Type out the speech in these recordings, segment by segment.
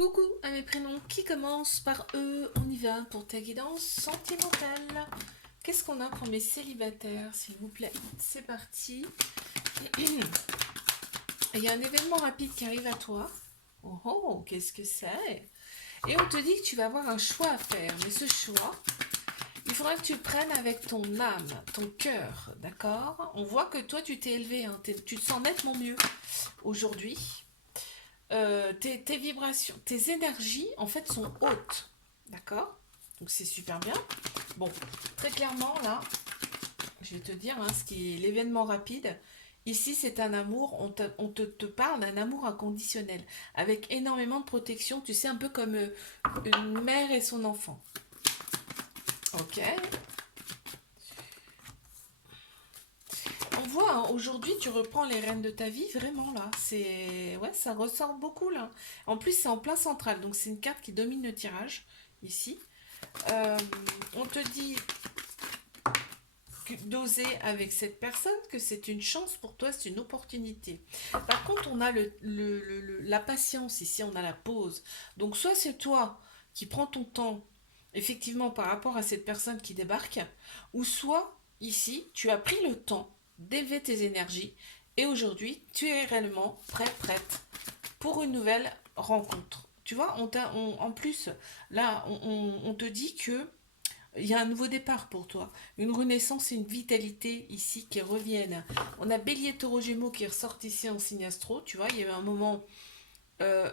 Coucou à mes prénoms qui commencent par E, on y va pour ta guidance sentimentale. Qu'est-ce qu'on a pour mes célibataires, s'il vous plaît? C'est parti. Il y a un événement rapide qui arrive à toi. Oh oh, qu'est-ce que c'est? Et on te dit que tu vas avoir un choix à faire. Mais ce choix, il faudra que tu le prennes avec ton âme, ton cœur, d'accord? On voit que toi, tu t'es élevé, hein, tu te sens nettement mieux aujourd'hui. Tes vibrations, tes énergies, en fait, sont hautes. D'accord? Donc c'est super bien. Bon, très clairement, là, je vais te dire ce qui est l'événement rapide. Ici, c'est un amour, te parle d'un amour inconditionnel, avec énormément de protection, tu sais, un peu comme une mère et son enfant. Ok? On voit, aujourd'hui, tu reprends les rênes de ta vie, vraiment, là. Ouais, ça ressort beaucoup, là. En plus, c'est en plein central, donc c'est une carte qui domine le tirage, ici. Euh, on te dit d'oser avec cette personne, que c'est une chance pour toi, c'est une opportunité. Par contre, on a la patience ici, on a la pause. Donc, soit c'est toi qui prends ton temps, effectivement, par rapport à cette personne qui débarque, ou soit, ici, tu as pris le temps d'élever tes énergies, et aujourd'hui, tu es réellement prête pour une nouvelle rencontre. Tu vois, en plus, là, on te dit que il y a un nouveau départ pour toi, une renaissance et une vitalité ici qui reviennent. On a Bélier, Taureau, Gémeaux qui ressortent ici en signe astro, tu vois, il y a eu un moment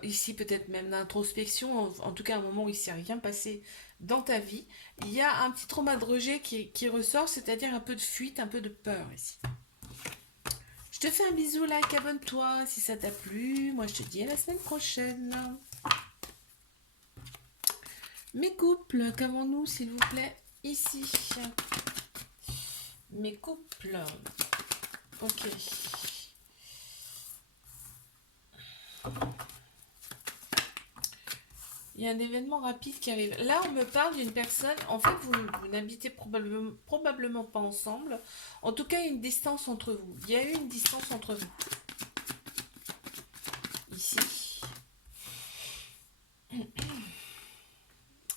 ici peut-être même d'introspection, en tout cas un moment où il ne s'est rien passé dans ta vie. Il y a un petit trauma de rejet qui ressort, c'est-à-dire un peu de fuite, un peu de peur ici. Je te fais un bisou, like, abonne-toi si ça t'a plu. Moi je te dis à la semaine prochaine. Mes couples, qu'avons-nous s'il vous plaît ici? Mes couples. Ok. Il y a un événement rapide qui arrive. Là, on me parle d'une personne. En fait, vous n'habitez probablement pas ensemble. En tout cas, il y a une distance entre vous. Il y a eu une distance entre vous. Ici.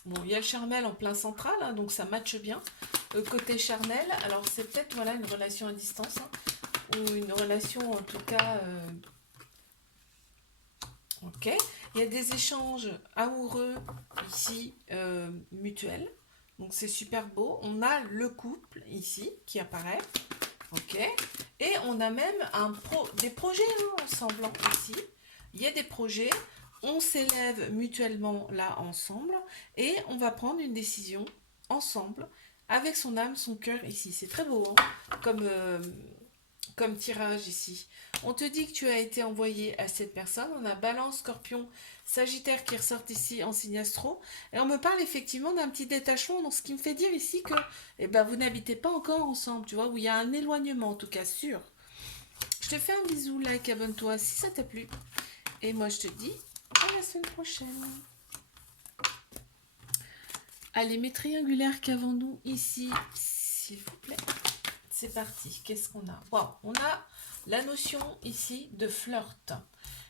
Bon, il y a le charnel en plein central, donc ça matche bien. Côté charnel, alors c'est peut-être voilà, une relation à distance. Ou une relation en tout cas. Ok. Il y a des échanges amoureux ici, mutuels. Donc c'est super beau. On a le couple ici qui apparaît. Ok. Et on a même des projets ensemble ici. Il y a des projets. On s'élève mutuellement là ensemble. Et on va prendre une décision ensemble avec son âme, son cœur ici. C'est très beau comme tirage ici. On te dit que tu as été envoyé à cette personne. On a Balance, Scorpion, Sagittaire qui ressortent ici en signe astro. Et on me parle effectivement d'un petit détachement. Donc ce qui me fait dire ici que vous n'habitez pas encore ensemble, tu vois, où il y a un éloignement en tout cas sûr. Je te fais un bisou, like, abonne-toi si ça t'a plu. Et moi je te dis à la semaine prochaine. Allez, mes triangulaires qu'avons-nous ici, s'il vous plaît? C'est parti. Qu'est-ce qu'on a? Wow, on a la notion ici de flirt.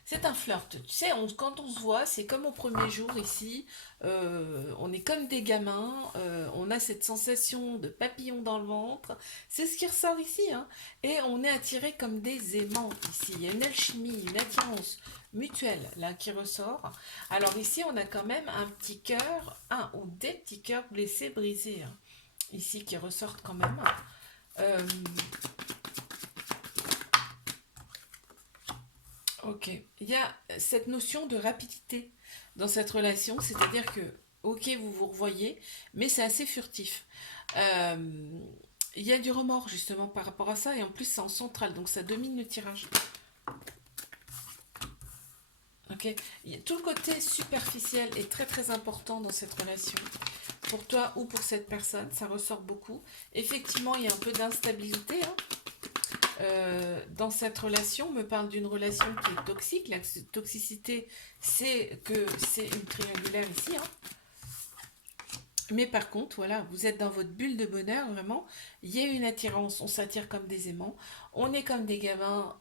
C'est un flirt. Tu sais, quand on se voit, c'est comme au premier jour ici. On est comme des gamins. On a cette sensation de papillon dans le ventre. C'est ce qui ressort ici. Et on est attiré comme des aimants ici. Il y a une alchimie, une attirance mutuelle là qui ressort. Alors ici, on a quand même un petit cœur, un ou des petits cœurs blessés, brisés. Ici qui ressortent quand même. Ok, il y a cette notion de rapidité dans cette relation, c'est-à-dire que, ok, vous vous revoyez, mais c'est assez furtif. Euh, il y a du remords justement par rapport à ça, et en plus c'est en central, donc ça domine le tirage. Ok, tout le côté superficiel est très très important dans cette relation. Pour toi ou pour cette personne, ça ressort beaucoup. Effectivement, il y a un peu d'instabilité, dans cette relation. On me parle d'une relation qui est toxique. La toxicité, c'est que c'est une triangulaire ici. Mais par contre, voilà, vous êtes dans votre bulle de bonheur, vraiment. Il y a une attirance, on s'attire comme des aimants. On est comme des gamins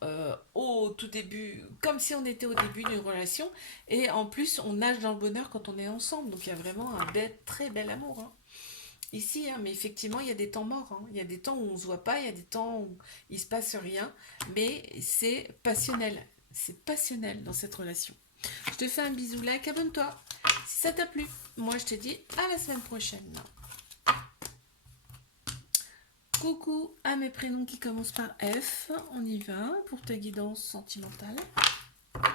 au tout début, comme si on était au début d'une relation. Et en plus, on nage dans le bonheur quand on est ensemble. Donc il y a vraiment un très bel amour, hein. Ici, hein, mais effectivement, il y a des temps morts, hein. Il y a des temps où on se voit pas, il y a des temps où il se passe rien. Mais c'est passionnel. C'est passionnel dans cette relation. Je te fais un bisou, like, abonne-toi. Si ça t'a plu, moi je te dis à la semaine prochaine. Coucou à mes prénoms qui commencent par F. On y va pour ta guidance sentimentale.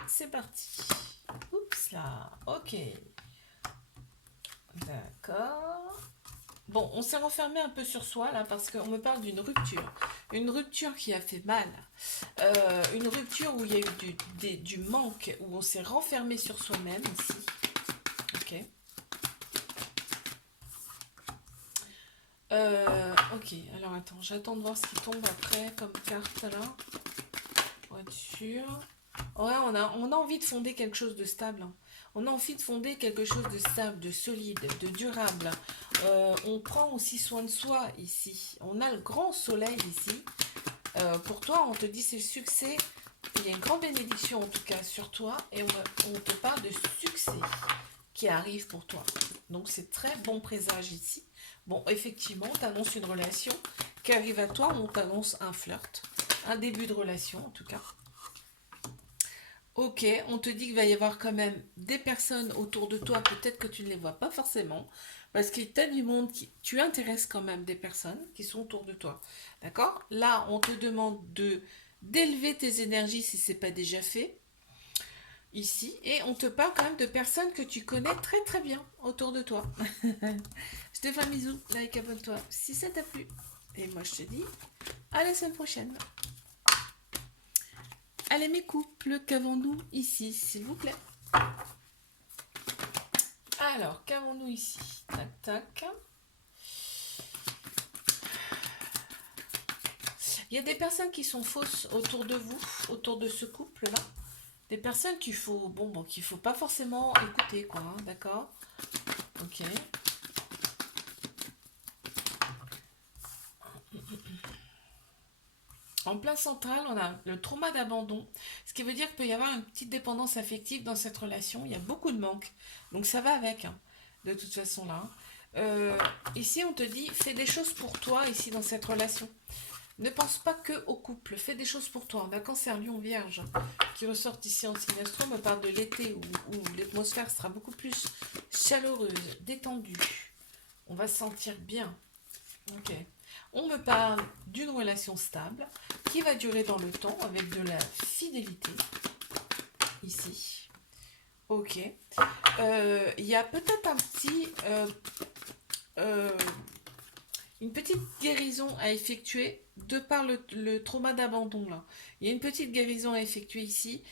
C'est parti. Oups là. Ok. D'accord. Bon, on s'est renfermé un peu sur soi là parce qu'on me parle d'une rupture. Une rupture qui a fait mal. Une rupture où il y a eu du manque, où on s'est renfermé sur soi-même ici. Ok. Ok, alors attends, j'attends de voir ce qui tombe après comme carte là. Pour être sûr. Ouais, on a envie de fonder quelque chose de stable, hein. On a envie de fonder quelque chose de stable, de solide, de durable. On prend aussi soin de soi ici. On a le grand soleil ici. Pour toi, on te dit c'est le succès. Il y a une grande bénédiction en tout cas sur toi. Et on te parle de succès qui arrive pour toi. Donc c'est très bon présage ici. Bon, effectivement, on t'annonce une relation qui arrive à toi, on t'annonce un flirt, un début de relation en tout cas. Ok, on te dit qu'il va y avoir quand même des personnes autour de toi, peut-être que tu ne les vois pas forcément, parce qu'il y a du monde qui... Tu intéresses quand même des personnes qui sont autour de toi. D'accord? Là, on te demande d'élever tes énergies si ce n'est pas déjà fait, ici, et on te parle quand même de personnes que tu connais très très bien autour de toi. Je te fais un bisou, like, abonne-toi si ça t'a plu. Et moi je te dis à la semaine prochaine. Allez mes couples, qu'avons-nous ici, s'il vous plaît? Alors, qu'avons-nous ici? Tac, tac. Il y a des personnes qui sont fausses autour de vous, autour de ce couple-là. Des personnes qu'il faut pas forcément écouter, quoi, hein, d'accord? Ok. En plein central, on a le trauma d'abandon, ce qui veut dire qu'il peut y avoir une petite dépendance affective dans cette relation. Il y a beaucoup de manque. Donc ça va avec, hein, de toute façon là. Ici, on te dit, fais des choses pour toi ici dans cette relation. Ne pense pas que au couple, fais des choses pour toi. On a Cancer, Lion, Vierge qui ressortent ici en signe astro, me parle de l'été où l'atmosphère sera beaucoup plus chaleureuse, détendue. On va se sentir bien. Ok. On me parle d'une relation stable qui va durer dans le temps avec de la fidélité ici. Ok. Il y a peut-être une petite guérison à effectuer de par le trauma d'abandon là. Il y a une petite guérison à effectuer ici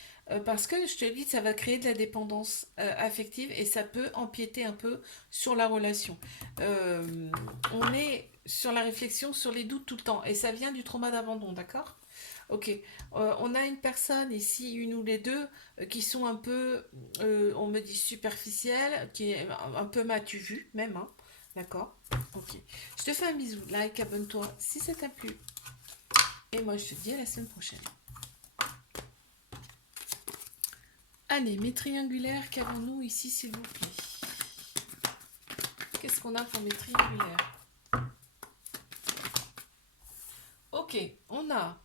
parce que je te dis ça va créer de la dépendance affective et ça peut empiéter un peu sur la relation. On est sur la réflexion, sur les doutes tout le temps et ça vient du trauma d'abandon, d'accord? Ok, on a une personne ici, une ou les deux, qui sont un peu, on me dit superficielles, qui est un peu m'as-tu vu même, hein, d'accord? Ok, je te fais un bisou, like, abonne-toi si ça t'a plu. Et moi je te dis à la semaine prochaine. Allez, mes triangulaires, qu'avons-nous ici s'il vous plaît? Qu'est-ce qu'on a pour mes triangulaires? Ok, on a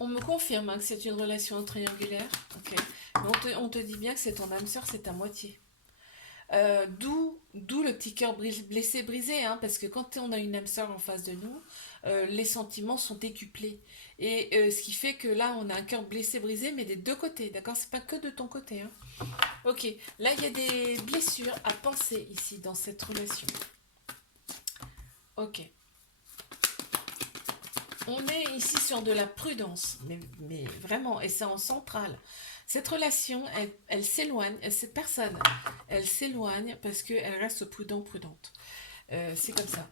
on me confirme hein, que c'est une relation triangulaire. Ok. Mais on te dit bien que c'est ton âme sœur, c'est ta moitié. D'où le petit cœur blessé, brisé, hein, parce que quand on a une âme sœur en face de nous, les sentiments sont décuplés. Et ce qui fait que là, on a un cœur blessé, brisé, mais des deux côtés, d'accord? C'est pas que de ton côté, hein. Ok, là, il y a des blessures à penser ici, dans cette relation. Ok. On est ici sur de la prudence, mais vraiment, et c'est en centrale. Cette relation, elle s'éloigne, cette personne, elle s'éloigne parce qu'elle reste prudente. C'est comme ça.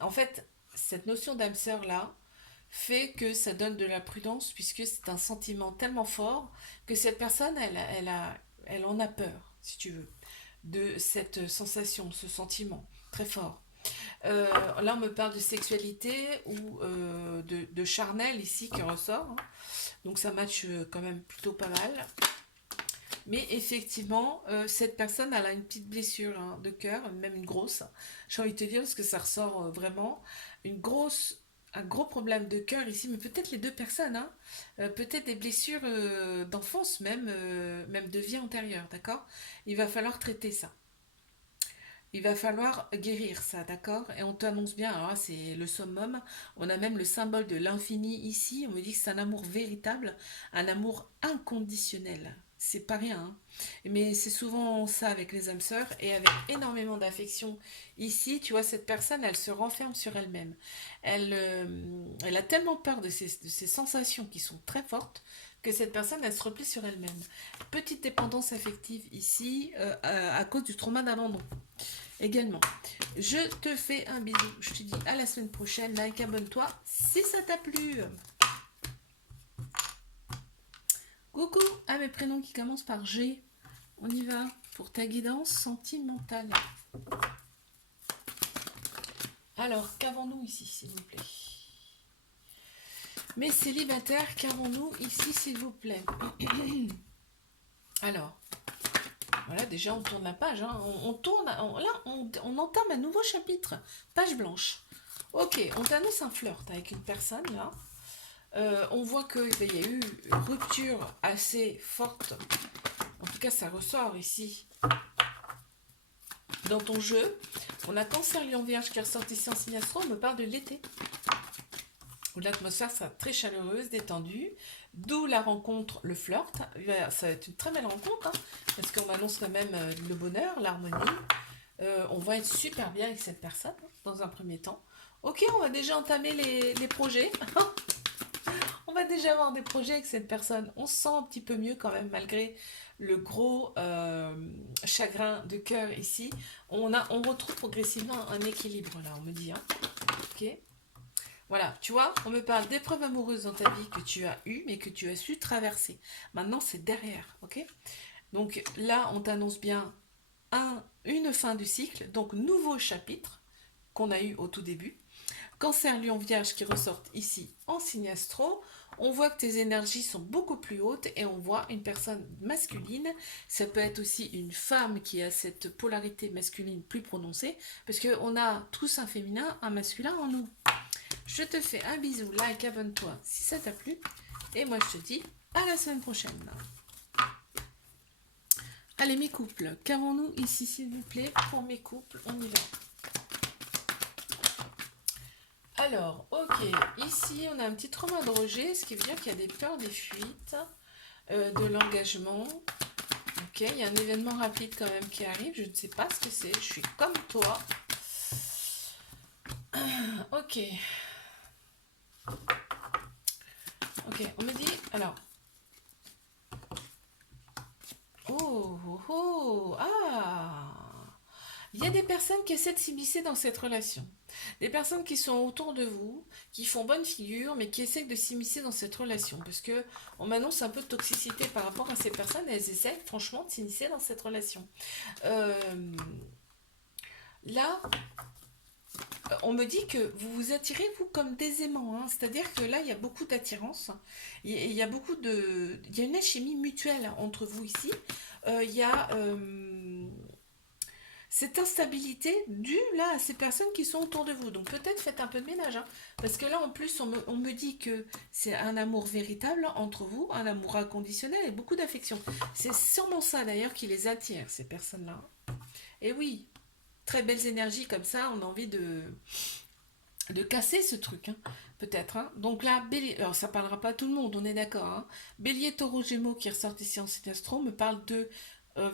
En fait, cette notion d'âme sœur là fait que ça donne de la prudence puisque c'est un sentiment tellement fort que cette personne, elle en a peur, si tu veux, de cette sensation, ce sentiment très fort. Euh, Là, on me parle de sexualité ou de charnel ici qui ressort, hein. Donc ça match quand même plutôt pas mal. Mais effectivement, cette personne, elle a une petite blessure hein, de cœur, même une grosse. J'ai envie de te dire parce que ça ressort vraiment une grosse, un gros problème de cœur ici, mais peut-être les deux personnes, hein. Peut-être des blessures d'enfance même, même de vie antérieure, d'accord? Il va falloir traiter ça. Il va falloir guérir ça, d'accord? Et on t'annonce bien, alors là, c'est le summum. On a même le symbole de l'infini ici. On me dit que c'est un amour véritable, un amour inconditionnel. C'est pas rien, hein. Mais c'est souvent ça avec les âmes sœurs et avec énormément d'affection. Ici, tu vois, cette personne, elle se renferme sur elle-même. Elle a tellement peur de ces sensations qui sont très fortes que cette personne, elle se replie sur elle-même. Petite dépendance affective ici à cause du trauma d'abandon. Également, je te fais un bisou. Je te dis à la semaine prochaine. Like, abonne-toi si ça t'a plu. Coucou à mes prénoms qui commencent par G. On y va pour ta guidance sentimentale. Alors, qu'avons-nous ici, s'il vous plaît? Mes célibataires, qu'avons-nous ici, s'il vous plaît? Alors, voilà, déjà on tourne la page, hein. On entame un nouveau chapitre, page blanche. Ok, on t'annonce un flirt avec une personne là. On voit qu'il y a eu une rupture assez forte. En tout cas, ça ressort ici dans ton jeu. On a Cancer, Lion, Vierge qui ressort ici en signe astro. On me parle de l'été, où l'atmosphère sera très chaleureuse, détendue. D'où la rencontre, le flirt. Ça va être une très belle rencontre, hein, parce qu'on m'annonce quand même le bonheur, l'harmonie. On va être super bien avec cette personne, dans un premier temps. Ok, on va déjà entamer les projets. On va déjà avoir des projets avec cette personne. On se sent un petit peu mieux quand même, malgré le gros chagrin de cœur ici. On retrouve progressivement un équilibre là, on me dit, hein. Ok. Voilà, tu vois, on me parle d'épreuves amoureuses dans ta vie que tu as eues, mais que tu as su traverser. Maintenant, c'est derrière, ok? Donc là, on t'annonce bien une fin du cycle, donc nouveau chapitre qu'on a eu au tout début. Cancer, Lion, Vierge qui ressortent ici en signe astro. On voit que tes énergies sont beaucoup plus hautes et on voit une personne masculine. Ça peut être aussi une femme qui a cette polarité masculine plus prononcée parce qu'on a tous un féminin, un masculin en nous. Je te fais un bisou, like, abonne-toi si ça t'a plu. Et moi je te dis à la semaine prochaine. Allez mes couples, qu'avons-nous ici s'il vous plaît pour mes couples? On y va. Alors, ok, ici on a un petit trauma de rejet, ce qui veut dire qu'il y a des peurs, des fuites, de l'engagement. Ok, il y a un événement rapide quand même qui arrive, je ne sais pas ce que c'est, je suis comme toi. Ok. Ok, on me dit, alors. Oh, oh, oh, ah. Il y a des personnes qui essaient de s'immiscer dans cette relation. Des personnes qui sont autour de vous, qui font bonne figure, mais qui essaient de s'immiscer dans cette relation. Parce que on m'annonce un peu de toxicité par rapport à ces personnes, et elles essaient franchement de s'immiscer dans cette relation. Euh, Là, on me dit que vous vous attirez, vous, comme des aimants, hein. C'est-à-dire que là, il y a beaucoup d'attirance. Il y a beaucoup de... Il y a une alchimie mutuelle entre vous ici. Il y a cette instabilité due là à ces personnes qui sont autour de vous. Donc peut-être faites un peu de ménage, hein, parce que là en plus on me dit que c'est un amour véritable entre vous, un amour inconditionnel et beaucoup d'affection. C'est sûrement ça d'ailleurs qui les attire, ces personnes-là. Et oui, très belles énergies comme ça, on a envie de casser ce truc, hein, peut-être, hein. Donc là, Bélier, alors ça parlera pas à tout le monde, on est d'accord, hein. Bélier, Taureau, Gémeaux qui ressortent ici en signe astro me parle de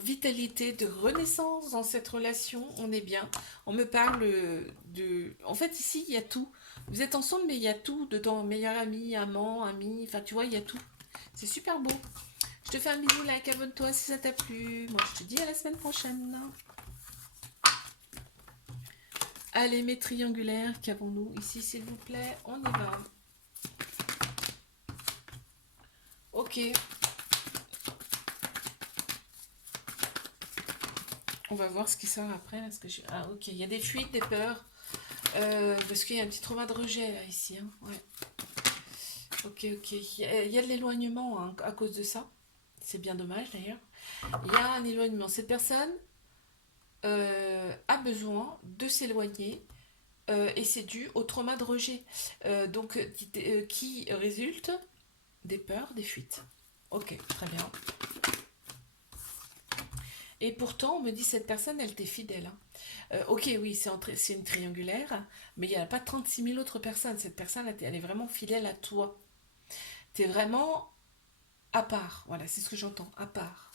vitalité, de renaissance dans cette relation, on est bien. On me parle de... En fait, ici, il y a tout. Vous êtes ensemble, mais il y a tout dedans. Meilleur ami, amant, ami, enfin, tu vois, il y a tout. C'est super beau. Je te fais un bisou, like, abonne-toi si ça t'a plu. Moi, je te dis à la semaine prochaine. Allez, mes triangulaires, qu'avons-nous ici, s'il vous plaît? On y va. Ok, on va voir ce qui sort après. Parce que ah, ok, il y a des fuites, des peurs. Parce qu'il y a un petit trauma de rejet là, ici. Hein. Ouais. Ok, ok. Il y a de l'éloignement hein, à cause de ça. C'est bien dommage d'ailleurs. Il y a un éloignement. Cette personne a besoin de s'éloigner et c'est dû au trauma de rejet. Donc, qui résulte des peurs, des fuites. Ok, très bien. Et pourtant, on me dit cette personne, elle t'est fidèle. Hein. Ok, oui, c'est une triangulaire, mais il n'y a pas 36 000 autres personnes. Cette personne, elle est vraiment fidèle à toi. Tu es vraiment à part. Voilà, c'est ce que j'entends, à part.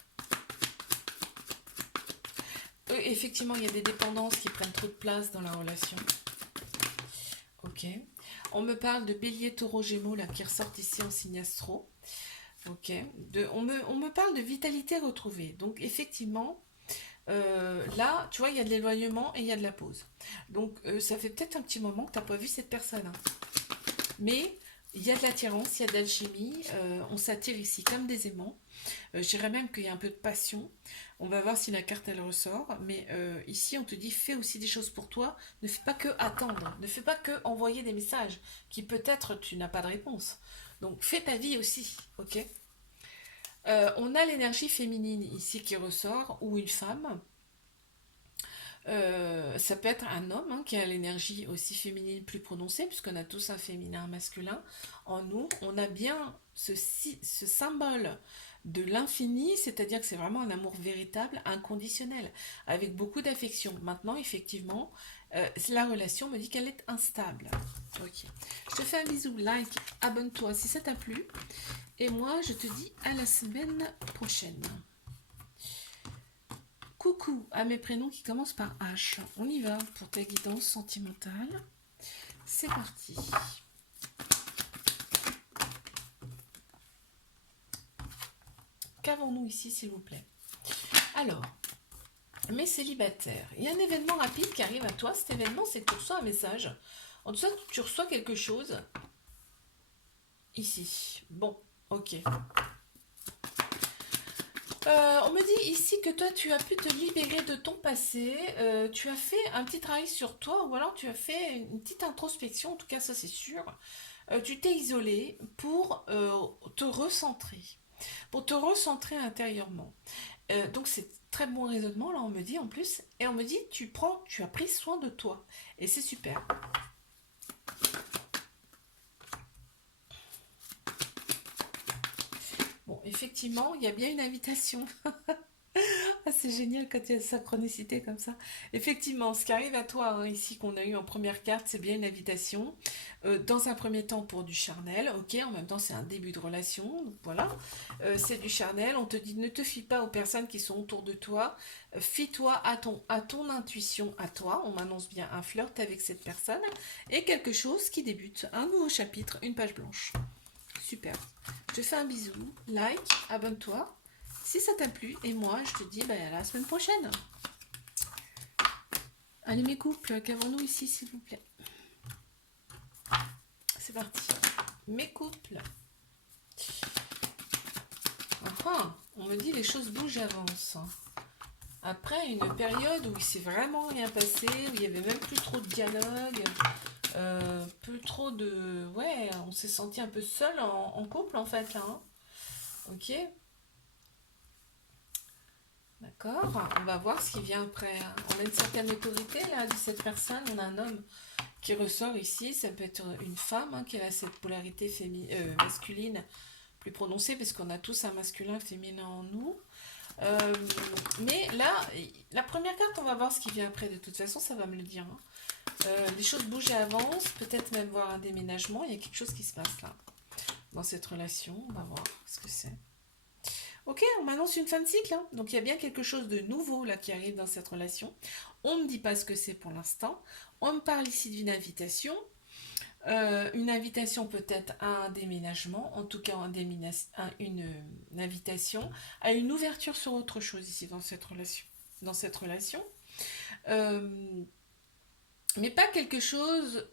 Effectivement, il y a des dépendances qui prennent trop de place dans la relation. Ok. On me parle de bélier, taureau, gémeaux, là, qui ressortent ici en signe astro. Ok. On me parle de vitalité retrouvée. Donc, effectivement, là, tu vois, il y a de l'éloignement et il y a de la pause. Donc, ça fait peut-être un petit moment que tu n'as pas vu cette personne. Hein. Mais il y a de l'attirance, il y a de l'alchimie. On s'attire ici comme des aimants. Je dirais même qu'il y a un peu de passion. On va voir si la carte elle ressort. Mais ici, on te dit fais aussi des choses pour toi. Ne fais pas que attendre. Ne fais pas que envoyer des messages qui peut-être tu n'as pas de réponse. Donc fais ta vie aussi, ok. On a l'énergie féminine ici qui ressort ou une femme. Ça peut être un homme hein, qui a l'énergie aussi féminine plus prononcée, puisqu'on a tous un féminin, un masculin en nous. On a bien ce symbole de l'infini, c'est-à-dire que c'est vraiment un amour véritable, inconditionnel, avec beaucoup d'affection. Maintenant, effectivement, la relation me dit qu'elle est instable. Ok. Je te fais un bisou, like, abonne-toi si ça t'a plu. Et moi, je te dis à la semaine prochaine. Coucou à mes prénoms qui commencent par H. On y va pour ta guidance sentimentale. C'est parti. Qu'avons-nous ici, s'il vous plaît? Alors, mes célibataires, il y a un événement rapide qui arrive à toi. Cet événement, c'est que tu reçois un message. En tout cas, tu reçois quelque chose ici. Bon, ok. On me dit ici que toi, tu as pu te libérer de ton passé. Tu as fait un petit travail sur toi ou alors tu as fait une petite introspection. En tout cas, ça, c'est sûr. Tu t'es isolé pour te recentrer. Pour te recentrer intérieurement. Donc, c'est très bon raisonnement, là, on me dit en plus. Et on me dit, tu as pris soin de toi. Et c'est super. Bon, effectivement, il y a bien une invitation. Ah, c'est génial quand il y a synchronicité comme ça. Effectivement, ce qui arrive à toi hein, ici qu'on a eu en première carte, c'est bien une invitation. Dans un premier temps pour du charnel, ok, en même temps c'est un début de relation, donc voilà. C'est du charnel, on te dit ne te fie pas aux personnes qui sont autour de toi, fie-toi à ton intuition, à toi. On m'annonce bien un flirt avec cette personne et quelque chose qui débute, un nouveau chapitre, une page blanche. Super. Je te fais un bisou, like, abonne-toi si ça t'a plu. Et moi, je te dis à la semaine prochaine. Allez mes couples, qu'avons-nous ici s'il vous plaît? C'est parti. Mes couples. Enfin, on me dit les choses bougent et avancent. Après une période où il s'est vraiment rien passé, où il n'y avait même plus trop de dialogue, plus trop de... Ouais, on s'est senti un peu seul en couple en fait là. Hein. Ok. D'accord, on va voir ce qui vient après. On a une certaine autorité là de cette personne. On a un homme qui ressort ici. Ça peut être une femme hein, qui a cette polarité masculine plus prononcée parce qu'on a tous un masculin féminin en nous. Mais là, la première carte, on va voir ce qui vient après. De toute façon, ça va me le dire. Hein. Les choses bougent et avancent. Peut-être même voir un déménagement. Il y a quelque chose qui se passe là dans cette relation. On va voir ce que c'est. Ok, on m'annonce une fin de cycle, hein. Donc il y a bien quelque chose de nouveau là qui arrive dans cette relation. On ne me dit pas ce que c'est pour l'instant. On me parle ici d'une invitation. Une invitation peut-être à un déménagement, en tout cas une invitation à une ouverture sur autre chose ici dans cette relation. Euh, mais pas quelque chose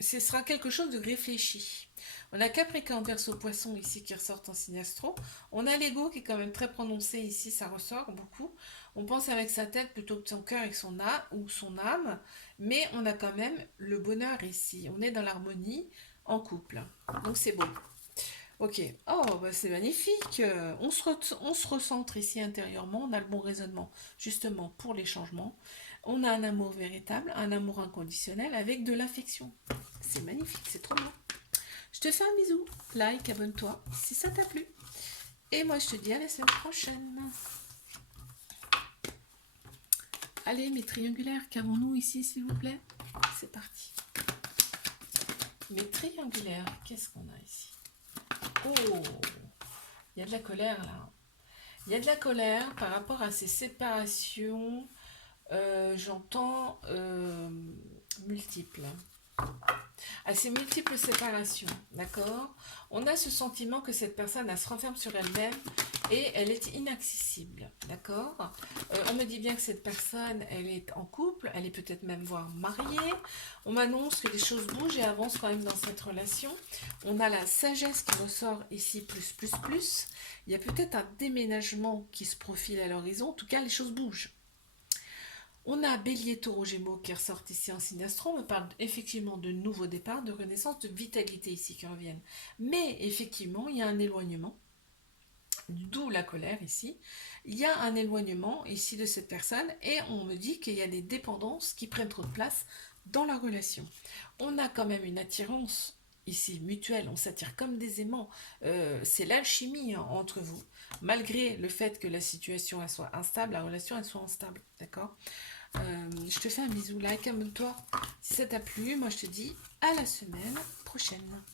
ce sera quelque chose de réfléchi. On a Capricorne, Verseau, Poisson ici qui ressortent en signe astro. On a l'ego qui est quand même très prononcé ici, ça ressort beaucoup. On pense avec sa tête plutôt que son cœur et son âme, ou son âme, mais on a quand même le bonheur ici. On est dans l'harmonie en couple. Donc c'est beau. Ok. Oh, bah c'est magnifique. On se recentre ici intérieurement. On a le bon raisonnement justement pour les changements. On a un amour véritable, un amour inconditionnel avec de l'affection. C'est magnifique, c'est trop bien. Je te fais un bisou, like, abonne-toi si ça t'a plu. Et moi, je te dis à la semaine prochaine. Allez, mes triangulaires, qu'avons-nous ici, s'il vous plaît? C'est parti. Mes triangulaires, qu'est-ce qu'on a ici? Oh, il y a de la colère là. Il y a de la colère par rapport à ces séparations, j'entends multiples. À ces multiples séparations, d'accord? On a ce sentiment que cette personne, elle se renferme sur elle-même et elle est inaccessible, d'accord? On me dit bien que cette personne, elle est en couple, elle est peut-être même voire mariée. On m'annonce que les choses bougent et avancent quand même dans cette relation. On a la sagesse qui ressort ici, plus, plus, plus. Il y a peut-être un déménagement qui se profile à l'horizon. En tout cas, les choses bougent. On a Bélier, Taureau, Gémeaux qui ressortent ici en signe astro. On me parle effectivement de nouveaux départs, de renaissance, de vitalité ici qui reviennent. Mais effectivement, il y a un éloignement, d'où la colère ici. Il y a un éloignement ici de cette personne et on me dit qu'il y a des dépendances qui prennent trop de place dans la relation. On a quand même une attirance ici mutuelle, on s'attire comme des aimants. C'est l'alchimie entre vous. Malgré le fait que la situation elle soit instable, la relation elle soit instable, d'accord? Je te fais un bisou, like, abonne-toi si ça t'a plu. Moi, je te dis à la semaine prochaine.